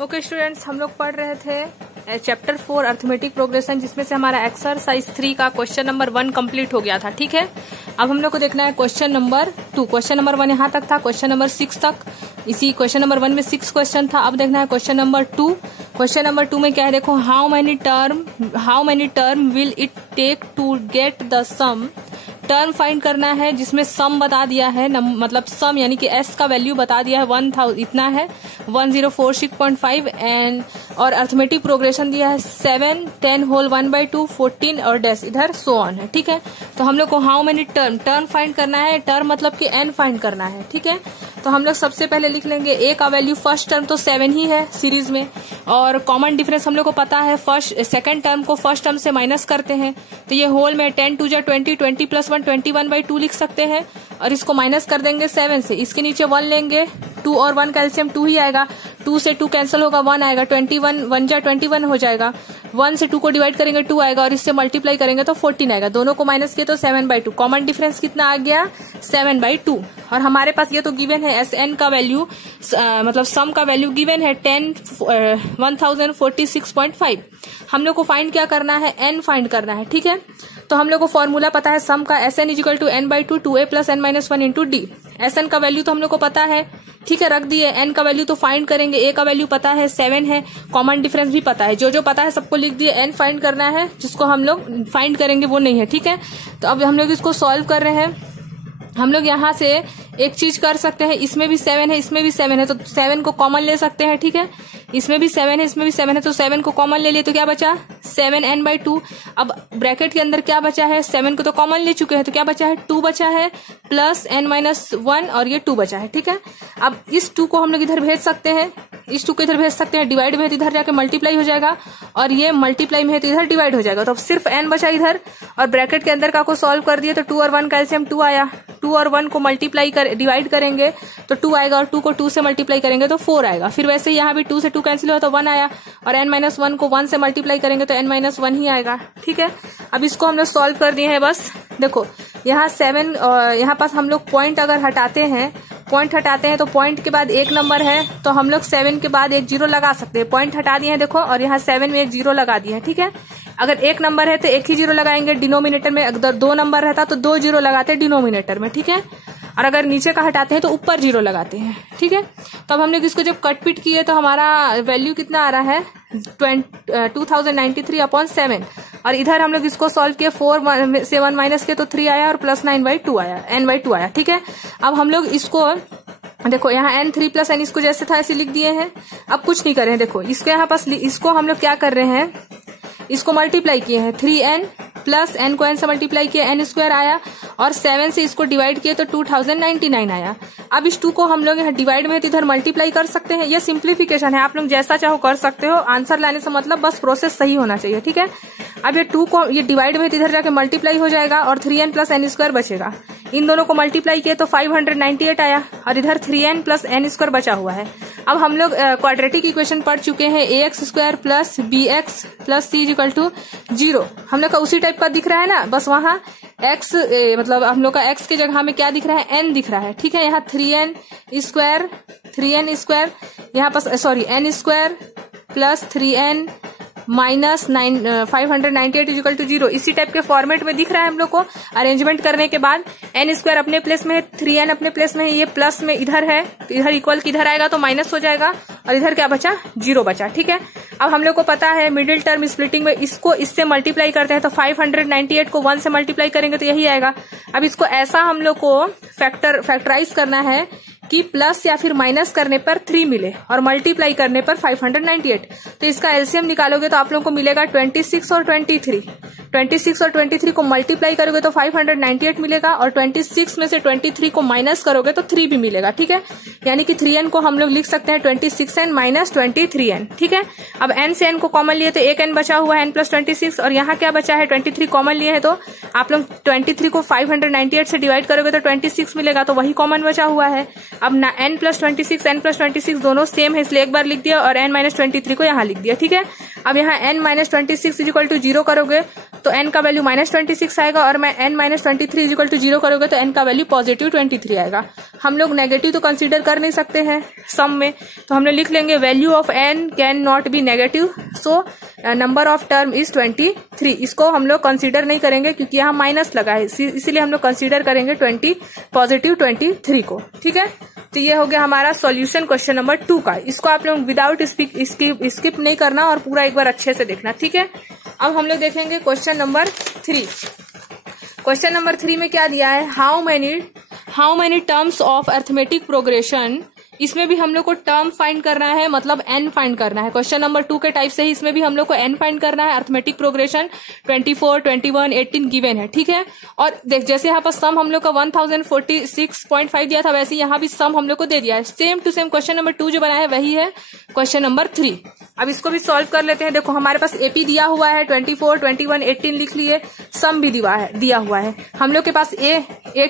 Okay students, हम लोग पढ़ रहे थे चैप्टर 4 अर्थमेटिक प्रोग्रेशन, जिसमें से हमारा एक्सरसाइज 3 का क्वेश्चन नंबर 1 कंप्लीट हो गया था। ठीक है, अब हम लोग को देखना है क्वेश्चन नंबर 2। क्वेश्चन नंबर 1 यहाँ तक था, क्वेश्चन नंबर 6 तक। इसी क्वेश्चन नंबर 1 में 6 क्वेश्चन था। अब देखना है क्वेश्चन नंबर 2। क्वेश्चन नंबर 2 में क्या है, देखो, how many term will it take to get the sum. Term find करना है जिसमें सम बता दिया है, मतलब सम यानी कि एस का वैल्यू बता दिया है 1000, इतना है 1046.5 एंड और अर्थमेटिक प्रोग्रेशन दिया है 7, 10 होल 1/2, 14 और डैश इधर सो ऑन है। ठीक है, तो हम लोग को हाउ मेनी टर्म फाइंड करना है। टर्म मतलब कि एन फाइंड करना है। ठीक है, तो हम लोग सबसे पहले लिख लेंगे ए का वैल्यू, फर्स्ट टर्म तो 7 ही है सीरीज में, और कॉमन डिफरेंस हम लोग को पता है, सेकंड टर्म को फर्स्ट टर्म से माइनस करते हैं, तो ये होल में 10 2 जा 20, 20 + 1 21/2 लिख सकते हैं, और इसको माइनस कर देंगे 7 से। इसके नीचे 1 लेंगे, 2 और 1 का एलसीएम 2 ही आएगा, 2 से 2 कैंसिल होगा, 1 आएगा, 21 1 जा 21 हो जाएगा, 1 से 2 को डिवाइड करेंगे 2 आएगा, और इससे मल्टीप्लाई करेंगे तो 14 आएगा। दोनों को माइनस किए तो 7/2। कॉमन डिफरेंस कितना आ गया, 7/2। और हमारे पास ये तो गिवन है एस एन का वैल्यू, मतलब सम का वैल्यू गिवन है 1046.5। हम लोग को फाइंड क्या करना है, एन फाइंड करना है। ठीक है, तो हम लोग को फॉर्मूला पता है सम का, S N = n/2 2a + n - 1 × d। S N का वैल्यू तो हम लोग को पता है, ठीक है, रख दिए। एन का वैल्यू तो फाइंड करेंगे, ए का वैल्यू पता है 7 है, कॉमन डिफरेंस भी पता है, जो पता है सबको लिख दिए। एन फाइंड करना है, जिसको हम लोग फाइंड करेंगे वो नहीं है। ठीक है, तो अब हम लोग इसको सॉल्व कर रहे हैं। हम लोग यहाँ से एक चीज कर सकते हैं, इसमें भी 7 है, इसमें भी 7 है, तो 7 को कॉमन ले सकते हैं। ठीक है, इसमें भी 7 है, इसमें भी 7 है, तो 7 को कॉमन ले लिए तो क्या बचा, 7n/2। अब ब्रैकेट के अंदर क्या बचा है, 7 को तो कॉमन ले चुके हैं, तो क्या बचा है, 2 बचा है प्लस n - 1 और ये 2 बचा है। ठीक है, अब इस 2 को हम लोग इधर भेज सकते हैं, इस 2 को इधर भेज सकते हैं, डिवाइड में है तो इधर जाके मल्टीप्लाई हो जाएगा, और ये मल्टीप्लाई में है तो इधर डिवाइड हो जाएगा, तो अब सिर्फ n बचा इधर, और ब्रैकेट के अंदर का को सॉल्व कर दिए तो 2 और 1 का एलसीएम 2 आया, 2 और 1 को मल्टीप्लाई डिवाइड करेंगे तो 2 आएगा, और 2 को 2 से मल्टीप्लाई करेंगे तो 4 आएगा। फिर वैसे यहाँ भी 2 से 2 कैंसिल हुआ तो 1 आया, और n - 1 को 1 से मल्टीप्लाई करेंगे तो n - 1 ही आएगा। ठीक है, अब इसको हम लोग सॉल्व कर दिए हैं। बस देखो, यहाँ 7, यहाँ पास हम लोग पॉइंट अगर हटाते हैं, तो पॉइंट के बाद एक नंबर है, तो हम लोग 7 के बाद एक 0 लगा सकते हैं। पॉइंट हटा दिए हैं देखो, और यहाँ 7 में एक 0 लगा दिए हैं। ठीक है, अगर एक नंबर है तो एक ही 0 लगाएंगे डिनोमिनेटर में, अगर 2 नंबर रहता तो 2 0 लगाते डिनोमिनेटर में। ठीक है, और अगर नीचे का हटाते हैं तो ऊपर 0 लगाते हैं। ठीक है, तो अब हम लोग इसको जब कट पिट किए तो हमारा वैल्यू कितना आ रहा है, 2093/7, और इधर हम लोग इसको सॉल्व किए, 4 से 1 माइनस किए तो 3 आया, और प्लस 9/2 आया, n/2 आया। ठीक है, अब हम लोग इसको देखो, यहाँ n3 + n इसको जैसे था ऐसे लिख दिए हैं। अब कुछ नहीं कर रहे हैं, देखो इसको यहाँ पास, इसको हम लोग क्या कर रहे हैं, इसको मल्टीप्लाई किए हैं, 3n प्लस n को n से मल्टीप्लाई किया, n² आया, और 7 से इसको डिवाइड किए तो 2099 आया। अब इस 2 को हम लोग यहाँ डिवाइड में तो इधर मल्टीप्लाई कर सकते हैं, ये सिंप्लीफिकेशन है, आप लोग जैसा चाहो कर सकते हो। आंसर लाने से मतलब बस प्रोसेस सही होना चाहिए। ठीक है, अब ये 2 को ये डिवाइड में तो इधर जाके मल्टीप्लाई हो जाएगा, और 3n + n² बचेगा। इन दोनों को मल्टीप्लाई किए तो 598 आया, और इधर 3n + n² बचा हुआ है। अब हम लोग क्वाड्रेटिक इक्वेशन पढ़ चुके हैं, ax² + bx + c = 0। हम लोग का उसी टाइप का दिख रहा है ना, बस वहां x मतलब हम लोग का x के जगह में क्या दिख रहा है, n दिख रहा है। ठीक है, यहाँ 3n² यहाँ पास n² प्लस 3n माइनस 598 = 0। इसी टाइप के फॉर्मेट में दिख रहा है हम लोग को। अरेंजमेंट करने के बाद n² अपने प्लेस में है, 3n अपने प्लेस में है, ये प्लस में इधर है, तो इधर इक्वल किधर आएगा तो माइनस हो जाएगा, और इधर क्या बचा, 0 बचा। ठीक है, अब हम लोग को पता है मिडिल टर्म स्प्लिटिंग में इसको इससे मल्टीप्लाई करते हैं, तो 598 को 1 से मल्टीप्लाई करेंगे तो यही आएगा। अब इसको ऐसा हम लोग को फैक्टराइज करना है कि प्लस या फिर माइनस करने पर 3 मिले, और मल्टीप्लाई करने पर 598। तो इसका एलसीएम निकालोगे तो आप लोगों को मिलेगा 26 और 23। 26 और 23 को मल्टीप्लाई करोगे तो 598 मिलेगा, और 26 में से 23 को माइनस करोगे तो 3 भी मिलेगा। ठीक है, यानी कि 3n को हम लोग लिख सकते हैं 26n - 23n। ठीक है, अब n से n को कॉमन लिए तो एक n बचा हुआ है, n + 26, और यहाँ क्या बचा है, 23 कॉमन लिए है, तो आप लोग 23 को 598 से डिवाइड करोगे तो 26 मिलेगा, तो वही कॉमन बचा हुआ है। अब ना n + 26 दोनों सेम है, इसलिए एक बार लिख दिया, और n - 23 को यहाँ लिख दिया। ठीक है, अब यहाँ n - 26 = 0 करोगे तो n का वैल्यू -26 आएगा, और मैं n -23 इक्वल टू 0 करोगे तो n का वैल्यू पॉजिटिव 23 आएगा। हम लोग नेगेटिव तो कंसीडर कर नहीं सकते हैं सम में, तो हम लोग लिख लेंगे value of n can not be negative, so number of term is 23। इसको हम लोग कंसीडर नहीं करेंगे क्योंकि यहाँ माइनस लगा है, इसीलिए हम लोग कंसीडर करेंगे पॉजिटिव 23 को। ठीक है, तो ये हो गया हमारा सॉल्यूशन क्वेश्चन नंबर 2 का। इसको आप लोग विदाउट स्किप नहीं करना और पूरा एक बार अच्छे से देखना। ठीक है, अब हम लोग देखेंगे क्वेश्चन नंबर 3। क्वेश्चन नंबर 3 में क्या दिया है, how many terms of arithmetic progression. इसमें भी हम लोग को टर्म फाइंड करना है, मतलब n फाइंड करना है। क्वेश्चन नंबर 2 के टाइप से ही इसमें भी हम लोग को n फाइंड करना है। अरिथमेटिक प्रोग्रेशन 24, 21, 18 गिवन है। ठीक है, और देख जैसे यहाँ पर सम हम लोग का 1046.5 दिया था, वैसे यहाँ भी सम हम लोग को दे दिया है। Same to same question number 2 जो बनाया है वही है क्वेश्चन नंबर 3। अब इसको भी सॉल्व कर लेते हैं। देखो हमारे पास एपी दिया हुआ है 24, 21, 18 लिख लिए, सम भी दिया हुआ है। हम लोग के पास ए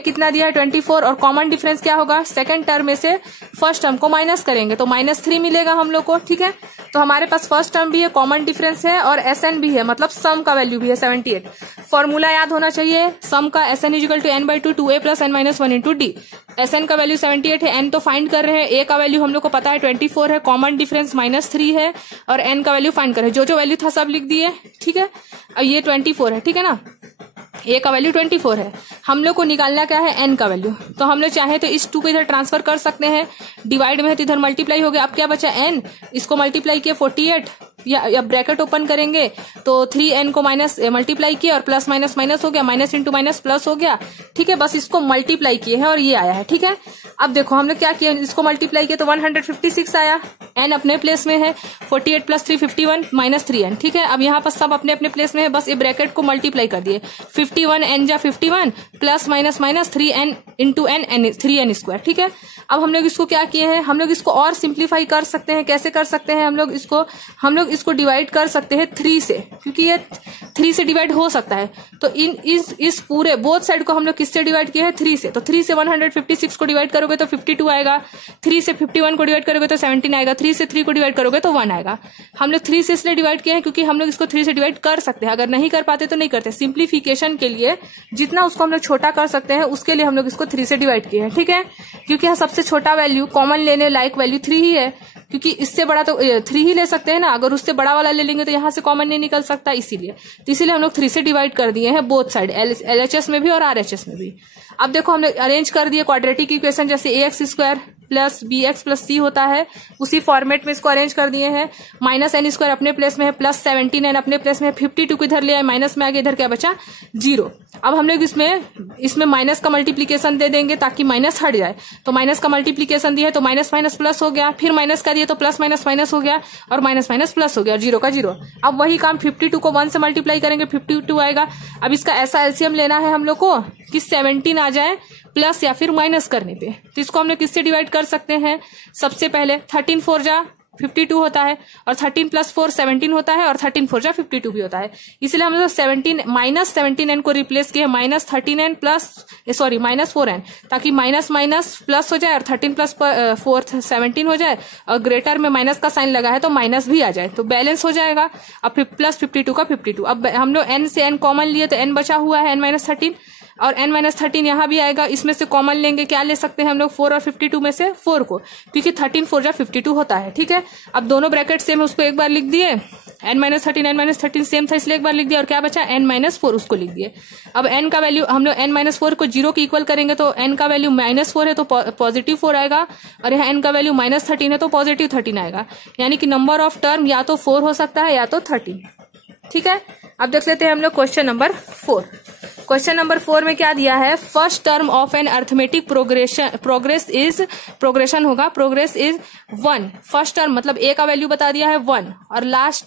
कितना दिया है 24, और कॉमन डिफरेंस क्या होगा, सेकंड टर्म में से फर्स्ट टर्म को माइनस करेंगे तो -3 मिलेगा हम लोग को। ठीक है, तो हमारे पास फर्स्ट टर्म भी है, कॉमन डिफरेंस है और SN भी है, मतलब सम का वैल्यू भी है 78। फॉर्मूला याद होना चाहिए सम का, SN equal to n/2 2a + n-1 into D. SN का वैल्यू 78 है, n तो फाइंड कर रहे हैं, a का वैल्यू हम लोग को पता है 24 है, कॉमन डिफरेंस -3 है, और n का वैल्यू फाइंड कर रहे हैं। जो वैल्यू था सब लिख दिए। ठीक है, अब ये 24 है, ठीक है ना, a का वैल्यू 24 है। हम लोग को निकालना क्या है, n का वैल्यू। तो हम लोग चाहे तो इस 2 को इधर ट्रांसफर कर सकते हैं, डिवाइड में है तो इधर मल्टीप्लाई हो गया। अब क्या बचा n, इसको मल्टीप्लाई किया 48, या ब्रैकेट ओपन करेंगे तो 3n को माइनस मल्टीप्लाई किया और प्लस माइनस माइनस हो गया, माइनस इंटू माइनस प्लस हो गया। ठीक है, बस इसको मल्टीप्लाई किए हैं और ये आया है। ठीक है, अब देखो हम लोग क्या किए, इसको मल्टीप्लाई किया तो 156 आया, n अपने प्लेस में है, 48 + 3 51 -3n। ठीक है, अब यहाँ पर सब अपने अपने प्लेस में है, बस ये ब्रैकेट को मल्टीप्लाई कर दिए, 51n जा 51 plus minus minus 3n into n 3n²। ठीक है, अब हम लोग इसको क्या किए हैं, हम लोग इसको और सिंप्लीफाई कर सकते हैं। कैसे कर सकते हैं, हम लोग इसको डिवाइड कर सकते हैं 3 से, क्योंकि ये 3 से डिवाइड हो सकता है। तो इस पूरे बोथ साइड को हम लोग किससे डिवाइड किए हैं, 3 से। तो 3 से 156 को डिवाइड करोगे तो 52 आएगा, 3 से 51 को डिवाइड करोगे तो 17 आएगा, 3 से 3 को डिवाइड करोगे तो 1 आएगा। हम लोग 3 से इसलिए डिवाइड किए हैं क्योंकि हम लोग इसको 3 से डिवाइड कर सकते हैं, अगर नहीं कर पाते तो नहीं करते। सिंप्लीफिकेशन के लिए जितना उसको हम लोग छोटा कर सकते हैं उसके लिए हम लोग इसको 3 से डिवाइड किए हैं। ठीक है, क्योंकि यहाँ सबसे छोटा वैल्यू कॉमन लेने लायक वैल्यू 3 ही है, क्योंकि इससे बड़ा तो 3 ही ले सकते हैं ना, अगर उससे बड़ा वाला ले लेंगे तो यहाँ से कॉमन नहीं निकल सकता, इसीलिए हम लोग 3 से डिवाइड कर दिए हैं बोथ साइड, LHS में भी और RHS में भी। अब देखो हम लोग अरेंज कर दिए क्वाड्रेटिक इक्वेशन, जैसे ax² plus bx plus c होता है उसी फॉर्मेट में इसको अरेंज कर दिए हैं। -n² अपने प्लेस में है, प्लस 17n अपने प्लेस में है, 52 को इधर ले आए, माइनस में आगे, इधर क्या बचा 0। अब हम लोग इसमें माइनस का मल्टीप्लीकेशन दे देंगे ताकि माइनस हट जाए। तो माइनस का मल्टीप्लीकेशन दिया है तो माइनस माइनस प्लस हो गया, फिर माइनस का दिया तो प्लस माइनस माइनस हो गया, और माइनस माइनस प्लस हो गया, 0 का 0। अब वही काम 52 को 1 से मल्टीप्लाई करेंगे, 52 आएगा। अब इसका ऐसा एलसीएम लेना है हम लोग को कि 17 आ जाए प्लस या फिर माइनस करने पे। तो इसको हम लोग किससे डिवाइड कर सकते हैं, सबसे पहले 13 4 जा 52 होता है, और 13 + 4 17 होता है, और 13 4 जा 52 भी होता है। इसलिए हम लोग 17n को रिप्लेस किए -13n -4n, ताकि माइनस माइनस प्लस हो जाए और 13 + 4 17 हो जाए, और ग्रेटर में माइनस का साइन लगा है तो माइनस भी आ जाए, तो बैलेंस हो जाएगा। अब प्लस 52 का 52। अब हम लोग n से n कॉमन लिए तो n बचा हुआ है n-13, और n-13 यहाँ भी आएगा, इसमें से कॉमन लेंगे, क्या ले सकते हैं हम लोग 4 और 52 में से 4 को, क्योंकि 13 4 जा 52 होता है। ठीक है, अब दोनों ब्रैकेट सेम, उसको एक बार लिख दिए, n-13 सेम था इसलिए एक बार लिख दिया, और क्या बचा n-4 उसको लिख दिए। अब n का वैल्यू हम लोग n-4 को 0 के इक्वल करेंगे, तो n का वैल्यू -4 है तो पॉजिटिव 4 आएगा, और यहाँ n का वैल्यू -13 है तो पॉजिटिव 13 आएगा। यानी कि नंबर ऑफ टर्म या तो 4 हो सकता है या तो 13। ठीक है, अब देख लेते हैं हम लोग क्वेश्चन नंबर 4। क्वेश्चन नंबर 4 में क्या दिया है, first term of an arithmetic progress is 1। First term मतलब a का वैल्यू बता दिया है 1, और लास्ट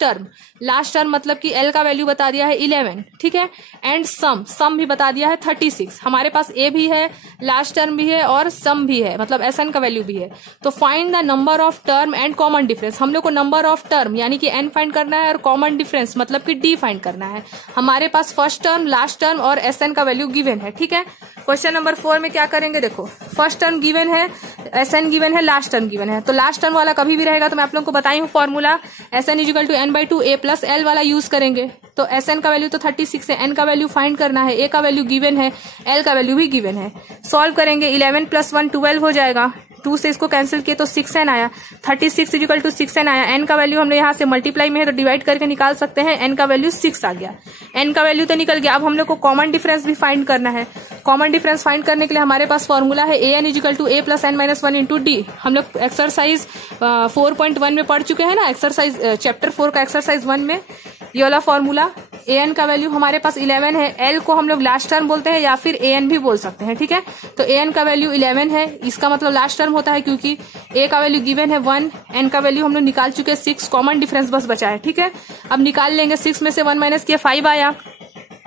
टर्म मतलब कि l का वैल्यू बता दिया है 11। ठीक है, एंड सम भी बता दिया है 36। हमारे पास a भी है, लास्ट टर्म भी है और सम भी है, मतलब SN का वैल्यू भी है। तो find the number of term and common difference. हम लोग को नंबर ऑफ टर्म यानी कि n फाइंड करना है, और कॉमन डिफरेंस मतलब कि d फाइंड करना है। हमारे पास फर्स्ट टर्म, लास्ट टर्म और SN का वैल्यू गिवन है। ठीक है, क्वेश्चन नंबर 4 में क्या करेंगे, देखो फर्स्ट टर्म गिवन है, SN गिवन है, लास्ट टर्म गिवन है। तो लास्ट टर्म वाला कभी भी रहेगा तो मैं आप लोगों को बताई हूँ formula, SN = n/2 a + l वाला यूज करेंगे। तो Sn का वैल्यू तो 36 है, n का वैल्यू फाइंड करना है, a का वैल्यू गिवन है, l का वैल्यू भी गिवन है। सॉल्व करेंगे 11 + 1 12 हो जाएगा, 2 से इसको कैंसिल किए तो 6n आया, 36 = 6n आया। n का वैल्यू हमने यहाँ से मल्टीप्लाई में है तो डिवाइड करके निकाल सकते हैं, n का वैल्यू 6 आ गया, n का वैल्यू तो निकल गया। अब हम लोग को कॉमन डिफरेंस भी फाइंड करना है। कॉमन डिफरेंस फाइंड करने के लिए हमारे पास फॉर्मूला है an = a + n - 1 × d। हम लोग एक्सरसाइज 4.1 में पढ़ चुके हैं ना, एक्सरसाइज चैप्टर 4 का एक्सरसाइज 1 में ये वाला फॉर्मूला। an का वैल्यू हमारे पास 11 है, l को हम लोग लास्ट टर्म बोलते हैं या फिर an भी बोल सकते हैं, ठीक है। तो an का वैल्यू 11 है, इसका मतलब लास्ट टर्म होता है क्योंकि a का वैल्यू गिवन है 1, n का वैल्यू हम लोग निकाल चुके हैं 6, कॉमन डिफरेंस बस बचा है, ठीक है। अब निकाल लेंगे, 6 में से 1 माइनस किया 5 आया।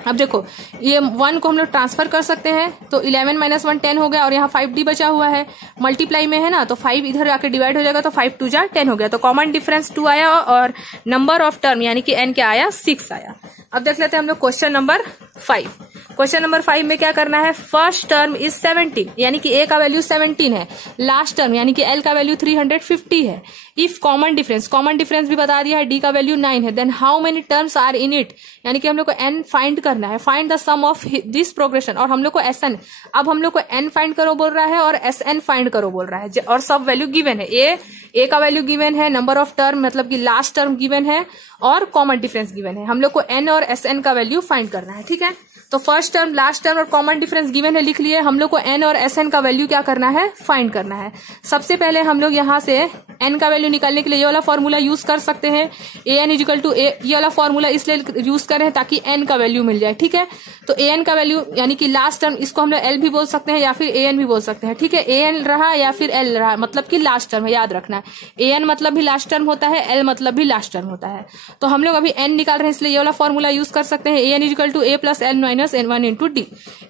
अब देखो ये 1 को हम लोग ट्रांसफर कर सकते हैं, तो 11 - 1 10 हो गया और यहाँ 5d बचा हुआ है, मल्टीप्लाई में है ना, तो 5 इधर आके डिवाइड हो जाएगा तो 5 2 जा 10 हो गया। तो कॉमन डिफरेंस 2 आया और नंबर ऑफ टर्म यानी कि n क्या आया 6 आया। अब देख लेते हैं हम लोग क्वेश्चन नंबर 5। क्वेश्चन नंबर 5 में क्या करना है, फर्स्ट टर्म इज 17 यानी कि a का वैल्यू 17 है, लास्ट टर्म यानी कि l का वैल्यू 350 है। इफ कॉमन डिफरेंस भी बता दिया है, d का वैल्यू 9 है, then how many terms are in it, यानी कि हम लोग को n फाइंड करना है, find the sum of this progression. और हम लोग को Sn, अब हम लोग को n फाइंड करो बोल रहा है और Sn फाइंड करो बोल रहा है, और सब वैल्यू गिवन है, a का वैल्यू गिवन है, नंबर ऑफ टर्म मतलब कि लास्ट टर्म गिवन है और कॉमन डिफरेंस गिवन है। हम लोग को n और Sn का वैल्यू फाइंड करना है, ठीक है। तो फर्स्ट टर्म, लास्ट टर्म और कॉमन डिफरेंस गिवन है, लिख लिए। हम लोग को n और Sn का वैल्यू क्या करना है, फाइंड करना है। सबसे पहले हम लोग यहाँ से n का वैल्यू निकालने के लिए ये वाला फॉर्मूला यूज कर सकते हैं, an = a, ये वाला फॉर्मूला इसलिए यूज कर रहे हैं ताकि n का वैल्यू मिल जाए, ठीक है। तो an का वैल्यू यानी कि लास्ट टर्म, इसको हम लोग l भी बोल सकते हैं या फिर an भी बोल सकते हैं, ठीक है। an रहा या फिर l रहा, मतलब कि लास्ट टर्म है, याद रखना है। an मतलब भी लास्ट टर्म होता है, l मतलब भी लास्ट टर्म होता है। तो हम लोग अभी n निकाल रहे हैं इसलिए ये वाला फॉर्मूला यूज कर सकते हैं, an = a + n - 1 × d।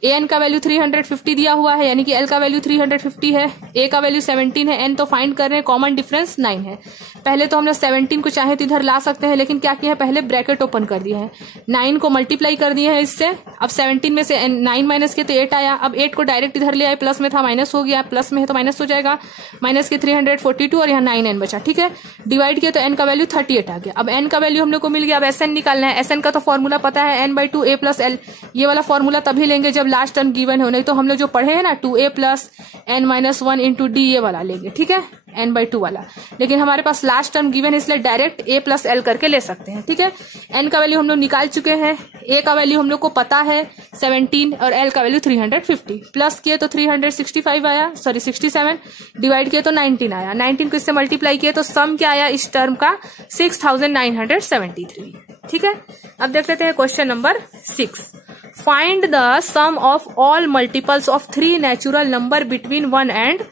an का वैल्यू 350 दिया हुआ है यानी कि l का वैल्यू 350 है, a का वैल्यू 17 है, n तो फाइंड कर रहे हैं, कॉमन डिफरेंस 9 है। पहले तो हम लोग 17 को चाहे तो इधर ला सकते हैं, लेकिन क्या किया है, पहले ब्रैकेट ओपन कर दिए हैं, 9 को मल्टीप्लाई कर दिए हैं इससे। अब 17 में से 9 माइनस किया तो 8 आया। अब 8 को डायरेक्ट इधर ले आए, प्लस में था माइनस हो गया, प्लस में है तो माइनस हो जाएगा, माइनस के 342 और यहाँ 9n बचा, ठीक है। डिवाइड किया तो n का वैल्यू 38 आ गया। अब n का वैल्यू हम लोग को मिल गया। अब Sn निकालना है। Sn का तो फॉर्मूला पता है, n/2 a + l। ये वाला फॉर्मूला तभी लेंगे जब लास्ट टर्म गिवन हो, नहीं तो हम लोग जो पढ़े हैं ना 2a + n - 1 × d, ये वाला लेंगे, ठीक है, n/2 वाला। लेकिन हमारे पास लास्ट टर्म गिवन है इसलिए डायरेक्ट a + l करके ले सकते हैं, ठीक है। n का वैल्यू हम लोग निकाल चुके हैं, a का वैल्यू हम लोग को पता है 17 और l का वैल्यू 350। प्लस किए तो 365 आया, सॉरी 67, डिवाइड किए तो 19 आया। 19 को इससे मल्टीप्लाई किए तो सम क्या आया इस टर्म का, 6973, ठीक है। अब देख लेते हैं question number 6। Find the sum of all multiples of 3 natural number between 1 and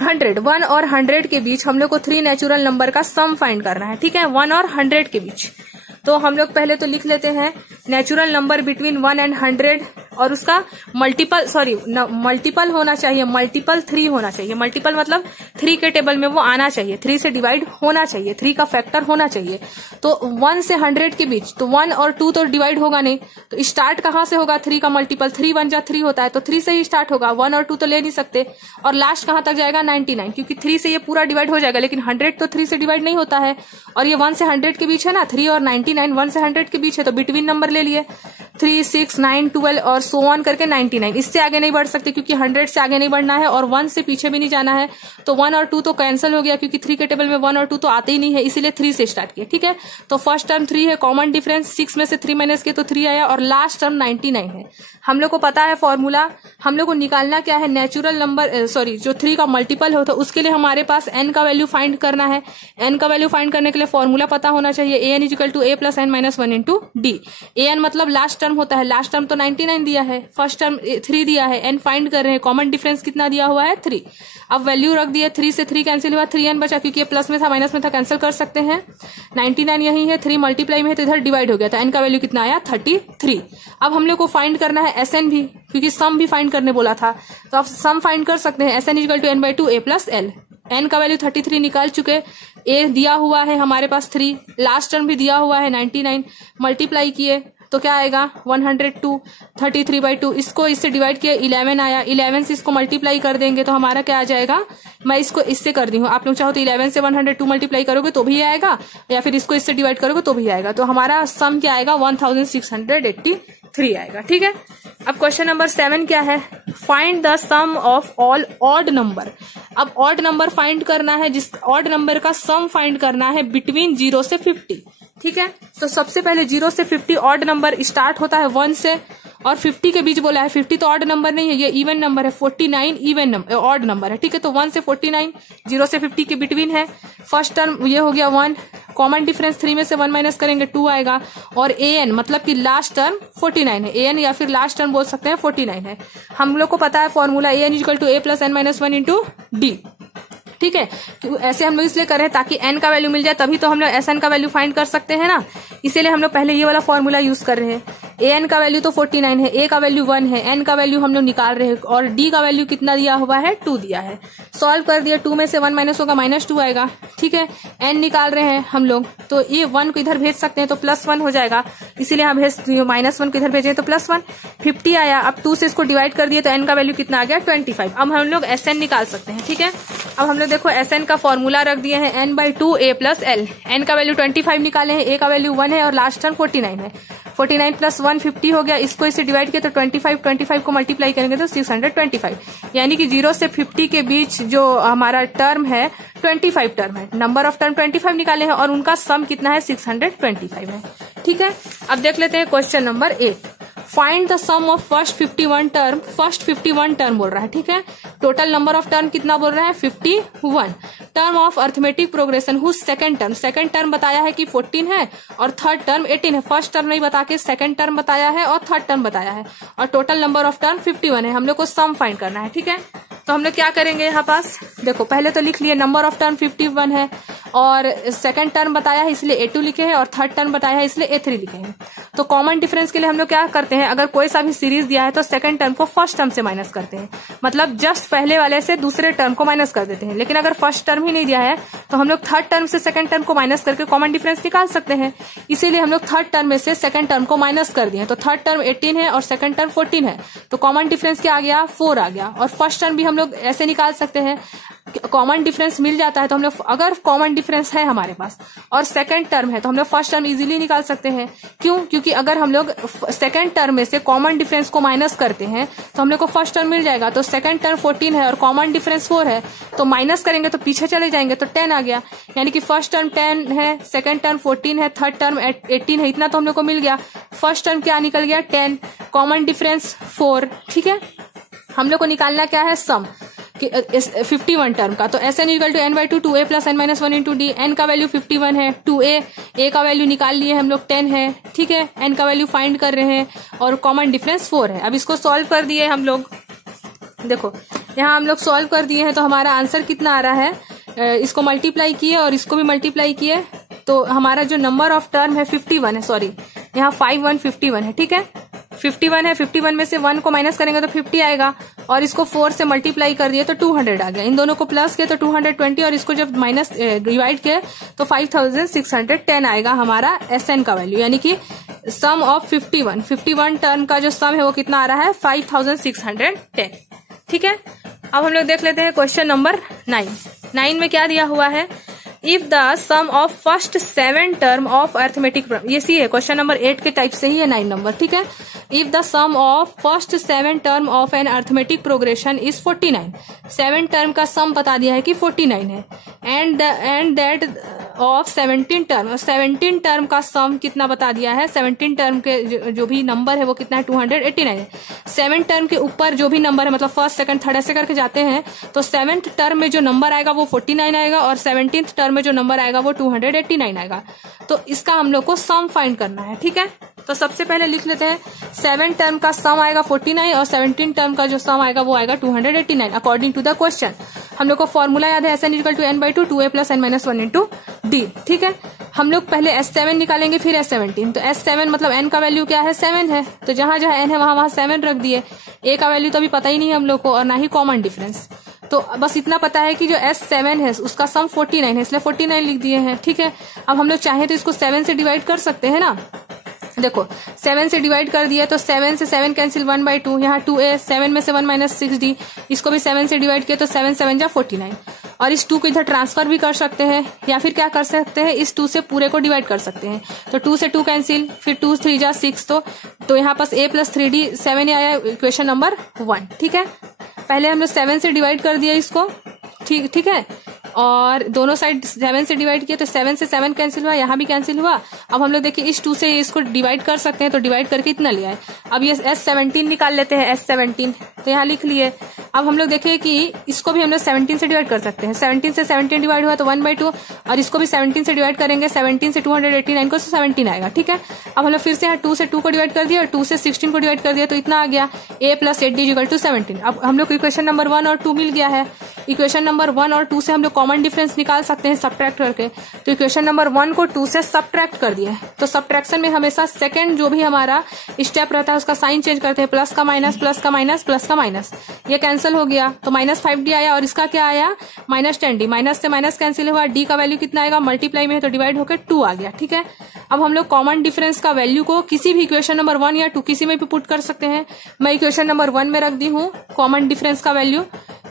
100। 1 और 100 के बीच हम लोग को 3 नेचुरल नंबर का सम फाइंड करना है, ठीक है, 1 और 100 के बीच। तो हम लोग पहले तो लिख लेते हैं नेचुरल नंबर बिटवीन 1 and 100 और उसका मल्टीपल होना चाहिए, मल्टीपल 3 होना चाहिए। मल्टीपल मतलब 3 के टेबल में वो आना चाहिए, 3 से डिवाइड होना चाहिए, 3 का फैक्टर होना चाहिए। तो 1 से 100 के बीच, तो 1 और 2 तो डिवाइड होगा नहीं, तो स्टार्ट कहाँ से होगा, 3 का मल्टीपल, 3 1 जा 3 होता है, तो 3 से ही स्टार्ट होगा, 1 और 2 तो ले नहीं सकते। और लास्ट कहाँ तक जाएगा, 99, क्योंकि 3 से ये पूरा डिवाइड हो जाएगा, लेकिन 100 तो 3 से डिवाइड नहीं होता है। और ये 1 से 100 के बीच है ना, 3 और 99 1 से 100 के बीच है, तो बिटवीन नंबर ले लिए, 3 6 9 12 और सो ऑन करके 99। इससे आगे नहीं बढ़ सकते क्योंकि 100 से आगे नहीं बढ़ना है और 1 से पीछे भी नहीं जाना है। तो 1 और 2 तो कैंसिल हो गया क्योंकि 3 के टेबल में 1 और 2 तो आते ही नहीं है, इसीलिए 3 से स्टार्ट किया, ठीक है। तो फर्स्ट टर्म 3 है, कॉमन डिफरेंस 6 में से 3 माइनस किया तो 3 आया और लास्ट टर्म 99 है। हम लोग को पता है फॉर्मूला, हम लोग को निकालना क्या है, नेचुरल नंबर जो 3 का मल्टीपल हो, तो उसके लिए हमारे पास n का वैल्यू फाइंड करना है। n का वैल्यू फाइंड करने के लिए फॉर्मूला पता होना चाहिए, an = a + n - 1 × d। an मतलब लास्ट टर्म होता है, लास्ट टर्म तो 99 दिया है, फर्स्ट टर्म 3 दिया है, n फाइंड कर रहे हैं, कॉमन डिफरेंस कितना दिया हुआ है 3। अब वैल्यू रख दिया, 3 से 3 कैंसिल हुआ, 3n बचा, क्योंकि ये प्लस में था माइनस में था, कैंसिल कर सकते हैं। 99 यही है, 3 मल्टीप्लाई में है तो इधर डिवाइड हो गया, तो n का वैल्यू कितना आया 33। अब हम लोग को फाइंड करना है Sn भी, क्योंकि सम भी फाइंड करने बोला था, तो आप सम फाइंड कर सकते हैं। Sn = n/2 a + l। n का वैल्यू 33 निकाल चुके, a दिया हुआ है हमारे पास 3, लास्ट टर्म भी दिया हुआ है 99, मल्टीप्लाई किए तो क्या आएगा 102, 33/2, इसको इससे डिवाइड किया 11 आया, 11 से इसको मल्टीप्लाई कर देंगे तो हमारा क्या आ जाएगा, मैं इसको इससे कर दी हूँ, आप लोग चाहो तो 11 से 102 मल्टीप्लाई करोगे तो भी आएगा, या फिर इसको इससे डिवाइड करोगे तो भी आएगा, तो हमारा सम क्या आएगा 1683 आएगा। ठीक है, अब क्वेश्चन नंबर 7 क्या है, find the sum of all odd number. अब ऑड नंबर फाइंड करना है, जिस ऑड नंबर का सम फाइंड करना है बिटवीन 0 से 50। ठीक है, तो सबसे पहले 0 से 50 ऑड नंबर स्टार्ट होता है 1 से, और 50 के बीच बोला है, 50 तो ऑड नंबर नहीं है, ये इवन नंबर है, 49 इवन नंबर ऑड नंबर है। ठीक है, तो 1 से 49 0 से 50 के बिटवीन है। फर्स्ट टर्म ये हो गया 1, कॉमन डिफरेंस 3 में से 1 माइनस करेंगे 2 आएगा, और an मतलब कि लास्ट टर्म 49 है, an या फिर लास्ट टर्म बोल सकते हैं 49 है। हम लोग को पता है formula an = a + n - 1 × d। ठीक है, ऐसे हम लोग इसलिए कर रहे हैं ताकि n का वैल्यू मिल जाए, तभी तो हम लोग sn का वैल्यू फाइंड कर सकते हैं ना, इसीलिए हम लोग पहले ये वाला फॉर्मूला यूज कर रहे हैं। an का वैल्यू तो 49 है, a का वैल्यू 1 है, n का वैल्यू हम लोग निकाल रहे हैं, और d का वैल्यू कितना दिया हुआ है 2 दिया है। सॉल्व कर दिया, 2 में से 1 माइनस होगा -2 आएगा। ठीक है, n निकाल रहे हैं हम लोग, तो ये 1 को इधर भेज सकते हैं तो +1 हो जाएगा, इसीलिए हम -1 को इधर भेजे तो +1। 50 आया, अब 2 से इसको डिवाइड कर दिए तो n का वैल्यू कितना आ गया 25। अब हम लोग sn निकाल सकते हैं। ठीक है, अब हम लोग देखो sn का फॉर्मूला रख दिए हैं n/2 a + l। n का वैल्यू 25 निकाले हैं, a का वैल्यू 1 है और लास्ट टर्म 49 है। 49 + 1 50 हो गया, इसको इससे डिवाइड किया तो 25 को मल्टीप्लाई करेंगे तो 625, यानी कि 0 से 50 के बीच जो हमारा टर्म है 25 टर्म है। नंबर ऑफ टर्म 25 निकाले हैं और उनका सम कितना है 625 है। ठीक है, अब देख लेते हैं question number 8, find the sum of first 51 term. First 51 term बोल रहा है। ठीक है, टोटल नंबर ऑफ टर्म कितना बोल रहा है 51। Term of arithmetic progression whose second term बताया है कि 14 है और थर्ड टर्म 18 है। फर्स्ट टर्म नहीं बता के सेकंड टर्म बताया है और थर्ड टर्म बताया है, और टोटल नंबर ऑफ टर्म 51 है। हम लोग को सम फाइंड करना है। ठीक है, तो हम लोग क्या करेंगे, यहाँ पास देखो पहले तो लिख लिए नंबर ऑफ टर्म 51 है, और सेकंड टर्म बताया है इसलिए A2 लिखे हैं, और थर्ड टर्म बताया है इसलिए A3 लिखे हैं। तो कॉमन डिफरेंस के लिए हम लोग क्या करते हैं, अगर कोई सा भी सीरीज दिया है तो सेकंड टर्म को फर्स्ट टर्म से माइनस करते हैं, मतलब जस्ट पहले वाले से दूसरे टर्म को माइनस कर देते हैं। लेकिन अगर फर्स्ट टर्म ही नहीं दिया है तो हम लोग थर्ड टर्म से सेकंड टर्म को माइनस करके कॉमन डिफरेंस निकाल सकते हैं। इसीलिए हम लोग थर्ड टर्म में से सेकंड टर्म को माइनस कर दिए, तो थर्ड टर्म 18 है और सेकंड टर्म 14 है, तो कॉमन डिफरेंस क्या आ गया 4 आ गया। और फर्स्ट टर्म भी हम लोग ऐसे निकाल सकते हैं, कॉमन डिफरेंस मिल जाता है तो हम लोग, अगर कॉमन डिफरेंस है हमारे पास और सेकंड टर्म है तो हम लोग फर्स्ट टर्म इजीली निकाल सकते हैं। क्यों, क्योंकि अगर हम लोग सेकंड टर्म में से कॉमन डिफरेंस को माइनस करते हैं तो हम लोग को फर्स्ट टर्म मिल जाएगा। तो सेकंड टर्म 14 है और कॉमन डिफरेंस 4 है, तो माइनस करेंगे तो पीछे चले जाएंगे तो 10 आ गया, यानी कि फर्स्ट टर्म 10 है, सेकंड टर्म 14 है, थर्ड टर्म 18 है, इतना तो हम लोग को मिल गया। फर्स्ट टर्म क्या निकल गया 10, कॉमन डिफरेंस 4। ठीक है, हम लोग को निकालना क्या है सम 51 टर्म का। तो Sn = n/2 2a + n - 1 × d। n का वैल्यू 51 है, 2a, a का वैल्यू निकाल लिए हम लोग 10 है। ठीक है, n का वैल्यू फाइंड कर रहे हैं और कॉमन डिफरेंस 4 है। अब इसको सॉल्व कर दिए हम लोग, देखो यहाँ हम लोग सॉल्व कर दिए हैं तो हमारा आंसर कितना आ रहा है, इसको मल्टीप्लाई किए और इसको भी मल्टीप्लाई किए तो हमारा जो नंबर ऑफ टर्म है 51 है, सॉरी यहाँ 51 है। ठीक है, 51 है, 51 में से 1 को माइनस करेंगे तो 50 आएगा, और इसको 4 से मल्टीप्लाई कर दिए तो 200 आ गया। इन दोनों को प्लस किया तो 220, और इसको जब माइनस डिवाइड किया तो 5610 आएगा हमारा Sn का वैल्यू, यानी कि सम ऑफ 51 टर्म का जो सम है वो कितना आ रहा है 5610। ठीक है, अब हम लोग देख लेते हैं क्वेश्चन नंबर 9 में क्या दिया हुआ है, if the sum of first 7 term of arithmetic, ये सी है क्वेश्चन नंबर 8 के टाइप से ही है 9 नंबर। ठीक है, if the sum of first 7 term of an arithmetic progression is 49, 7 term का सम बता दिया है कि 49 है, and that of 17 term, 17 term का सम कितना बता दिया है, 17 टर्म के जो भी नंबर है वो कितना है 289 है। 7 टर्म के ऊपर जो भी नंबर है, मतलब फर्स्ट सेकंड थर्ड ऐसे करके जाते हैं, तो 7th टर्म में जो नंबर आएगा वो 49 आएगा और 17th टर्म में जो नंबर आएगा वो 289 आएगा। तो इसका हम लोग को सम फाइंड करना है। ठीक है, तो सबसे पहले लिख लेते हैं 7 टर्म का सम आएगा 49 और 17 टर्म का जो सम आएगा वो आएगा 289 अकॉर्डिंग टू द क्वेश्चन। हम लोग को फॉर्मूला याद है Sn = n/2 2a + n - 1 × d। ठीक है, हम लोग पहले S7 निकालेंगे फिर S17। तो S7 मतलब n का वैल्यू क्या है 7 है, तो जहां जहां n है वहां 7 रख दिए। a का वैल्यू तो अभी पता ही नहीं है हम लोग को और ना ही कॉमन डिफरेंस, तो बस इतना पता है कि जो S7 है उसका सम 49 है, इसलिए 49 लिख दिए हैं। ठीक है, अब हम लोग चाहे तो इसको 7 से डिवाइड कर सकते हैं ना, देखो 7 से डिवाइड कर दिया तो 7 से 7 कैंसिल 1/2, यहाँ 2a, 7 में से 1 माइनस 6d, इसको भी 7 से डिवाइड किया तो 7 7 जा 49। और इस 2 को इधर ट्रांसफर भी कर सकते हैं या फिर क्या कर सकते हैं, इस 2 से पूरे को डिवाइड कर सकते हैं। तो 2 से 2 कैंसिल, फिर 2 3 जा 6, तो यहाँ पास a प्लस 3d 7 आया इक्वेशन नंबर 1। ठीक है, पहले हम लोग 7 से डिवाइड कर दिया इसको, ठीक है, और दोनों साइड 7 से डिवाइड किया तो 7 से 7 कैंसिल हुआ, यहाँ भी कैंसिल हुआ। अब हम लोग देखिए इस 2 से इसको डिवाइड कर सकते हैं, तो डिवाइड करके इतना लिया है। अब ये S17 निकाल लेते हैं, S17 तो यहाँ लिख लिए। अब हम लोग देखिए कि इसको भी हम लोग 17 से डिवाइड कर सकते हैं, 17 से 17 डिवाइड हुआ तो 1/2, और इसको भी 17 से डिवाइड करेंगे, 17 से 289 को 17 आएगा। ठीक है, अब हम लोग फिर से यहाँ 2 से 2 को डिवाइड कर दिया और 2 से 16 को डिवाइड कर दिया तो इतना आ गया a प्लस 8d = 17। अब हम लोग को इक्वेशन नंबर 1 और 2 मिल गया है। इक्वेशन नंबर 1 और 2 से हम लोग कॉमन डिफरेंस निकाल सकते हैं सब्ट्रैक्ट करके। तो इक्वेशन नंबर 1 को 2 से सब्ट्रैक्ट कर दिया है। तो सब्ट्रैक्शन में हमेशा सेकंड जो भी हमारा स्टेप रहता है उसका साइन चेंज करते हैं, प्लस का माइनस, प्लस का माइनस, प्लस का माइनस, ये कैंसिल हो गया तो -5d आया, और इसका क्या आया -10d, माइनस से माइनस कैंसिल हुआ, d का वैल्यू कितना आएगा, मल्टीप्लाई में है तो डिवाइड होकर 2 आ गया। ठीक है, अब हम लोग कॉमन डिफरेंस का वैल्यू को किसी भी इक्वेशन नंबर 1 या 2 किसी में भी पुट कर सकते हैं। मैं इक्वेशन नंबर 1 में रख दी हूँ कॉमन डिफरेंस का वैल्यू।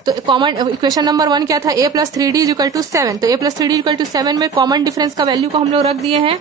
तो कॉमन इक्वेशन नंबर 1 क्या था, a प्लस 3d = 7, तो a प्लस 3d = 7 में कॉमन डिफरेंस का वैल्यू को हम लोग रख दिए हैं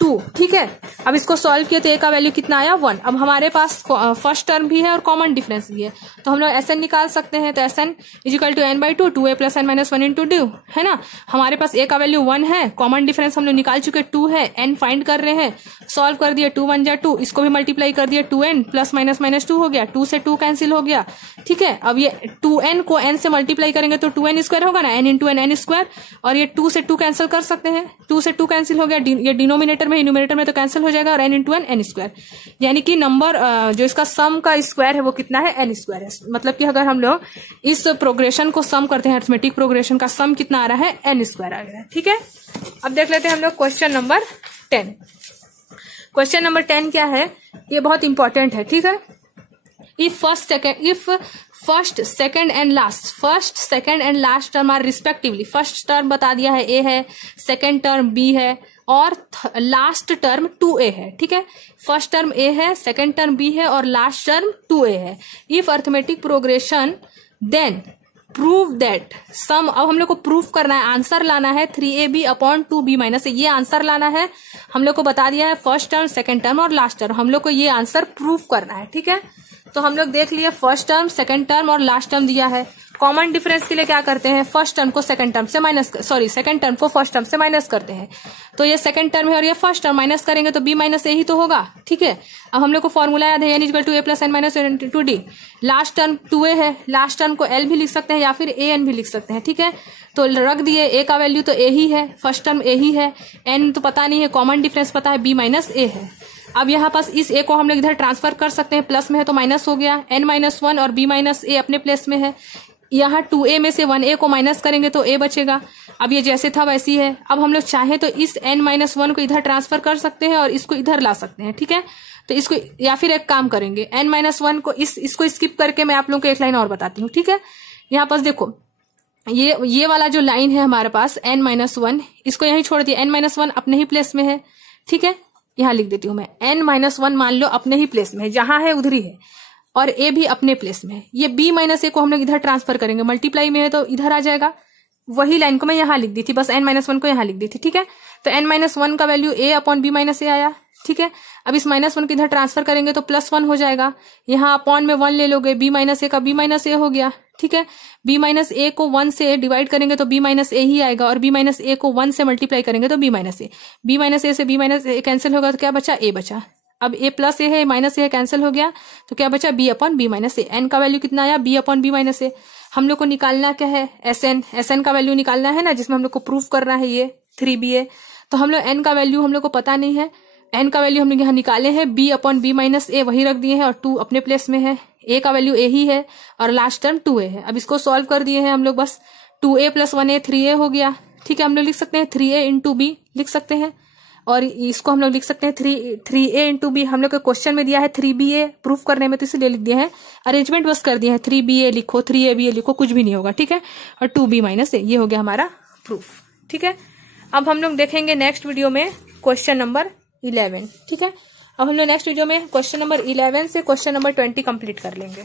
2। ठीक है, अब इसको सॉल्व किए तो a का वैल्यू कितना आया 1। अब हमारे पास फर्स्ट टर्म भी है और कॉमन डिफरेंस भी है, तो हम लोग Sn निकाल सकते हैं। तो Sn = n/2, 2a + n - 1 × d, है ना। हमारे पास a का वैल्यू 1 है, कॉमन डिफरेंस हम लोग निकाल चुके 2 है, n फाइंड कर रहे हैं, सॉल्व कर दिए, 2 1 जा 2, इसको भी मल्टीप्लाई कर दिया, 2n प्लस माइनस माइनस 2 हो गया, 2 से 2 कैंसिल हो गया। ठीक है, अब ये 2n को n से मल्टीप्लाई करेंगे तो 2n² होगा ना, n × n n², और ये 2 से 2 कैंसिल कर सकते हैं, 2 से 2 कैंसिल हो गया, ये डिनोमिनेटर में, न्यूमरेटर में तो कैंसिल हो जाएगा, और n × n n², यानी कि नंबर जो इसका सम का स्क्वायर है वो कितना है, n² है। मतलब कि अगर हम लोग इस प्रोग्रेशन को सम करते हैं, अरिथमेटिक प्रोग्रेशन का सम कितना आ रहा है, n² आ रहा है। ठीक है, अब देख लेते हैं हम लोग क्वेश्चन नंबर 10। क्वेश्चन नंबर 10 क्या है, ये बहुत इंपॉर्टेंट है। ठीक है, if first second and last term are respectively, first term बता दिया है a है, सेकेंड टर्म b है, और लास्ट टर्म 2a है। ठीक है, फर्स्ट टर्म a है, सेकेंड टर्म b है, और लास्ट टर्म 2a है। If arithmetic progression then prove that sum, अब हम लोग को प्रूफ करना है, आंसर लाना है 3ab/2b - a, ये आंसर लाना है। हम लोग को बता दिया है फर्स्ट टर्म, सेकेंड टर्म और लास्ट टर्म, हम लोग को ये आंसर प्रूफ करना है। ठीक है, तो हम लोग देख लिए फर्स्ट टर्म, सेकेंड टर्म और लास्ट टर्म दिया है। कॉमन डिफरेंस के लिए क्या करते हैं, फर्स्ट टर्म को सेकंड टर्म से सेकंड टर्म को फर्स्ट टर्म से माइनस करते हैं। तो ये सेकंड टर्म है और ये फर्स्ट टर्म, माइनस करेंगे तो b - a ही तो होगा। ठीक है, अब हम लोग को फॉर्मूला याद है, n = a + n - 1 × d। Last term 2a है, लास्ट टर्म को l भी लिख सकते हैं या फिर an भी लिख सकते हैं। ठीक है, तो रख दिए, a का वैल्यू तो a ही है, फर्स्ट टर्म a ही है, n तो पता नहीं है, कॉमन डिफरेंस पता है b - a है। अब यहाँ पास इस a को हम लोग इधर ट्रांसफर कर सकते हैं, प्लस में है तो माइनस हो गया, n - 1 और b - a अपने प्लेस में है। यहाँ 2a में से 1a को माइनस करेंगे तो a बचेगा। अब ये जैसे था वैसी है। अब हम लोग चाहे तो इस n - 1 को इधर ट्रांसफर कर सकते हैं और इसको इधर ला सकते हैं। ठीक है, तो इसको, या फिर एक काम करेंगे, n - 1 को इसको स्किप करके मैं आप लोगों को एक लाइन और बताती हूँ। ठीक है, यहाँ पास देखो, ये वाला जो लाइन है हमारे पास n - 1, इसको यहीं छोड़ दिया, n - 1 अपने ही प्लेस में है। ठीक है, यहाँ लिख देती हूँ मैं, n - 1 मान लो अपने ही प्लेस में है, जहां है उधर ही है, और a भी अपने प्लेस में है। ये b - a को हम लोग इधर ट्रांसफर करेंगे, मल्टीप्लाई में है तो इधर आ जाएगा। वही लाइन को मैं यहाँ लिख दी थी, बस n - 1 को यहाँ लिख दी थी। ठीक है, तो n - 1 का वैल्यू a/b - a आया। ठीक है, अब इस -1 को इधर ट्रांसफर करेंगे तो +1 हो जाएगा, यहाँ अपॉन में 1 ले लोगे, b - a का b - a हो गया। ठीक है, b - a को 1 से डिवाइड करेंगे तो b - a ही आएगा, और b - a को 1 से मल्टीप्लाई करेंगे तो b - a से b - a कैंसिल होगा तो क्या बचा, a बचा। अब a प्लस a है, माइनस a कैंसिल हो गया तो क्या बचा, b/b - a। n का वैल्यू कितना आया, b/b - a। हम लोग को निकालना क्या है, Sn का वैल्यू निकालना है ना, जिसमें हम लोग को प्रूफ करना है ये 3ba। तो हम लोग n का वैल्यू हम लोग को पता नहीं है, n का वैल्यू हम लोग यहाँ निकाले हैं, b/b - a वही रख दिए हैं, और 2 अपने प्लेस में है, a का वैल्यू a ही है, और लास्ट टर्म 2a है। अब इसको सॉल्व कर दिए हैं हम लोग, बस 2a + 1a 3a हो गया। ठीक है, हम लोग लिख सकते हैं 3a × b लिख सकते हैं, और इसको हम लोग लिख सकते हैं 3a × b। हम लोग के क्वेश्चन में दिया है 3ba, प्रूफ करने में तो इसलिए लिख दिया है, अरेंजमेंट बस कर दिया है, 3ba लिखो, 3aba लिखो, कुछ भी नहीं होगा। ठीक है, और 2b - a, ये हो गया हमारा प्रूफ। ठीक है, अब हम लोग देखेंगे नेक्स्ट वीडियो में क्वेश्चन नंबर 11। ठीक है, अब हम लोग नेक्स्ट वीडियो में क्वेश्चन नंबर 11 से क्वेश्चन नंबर 20 कंप्लीट कर लेंगे।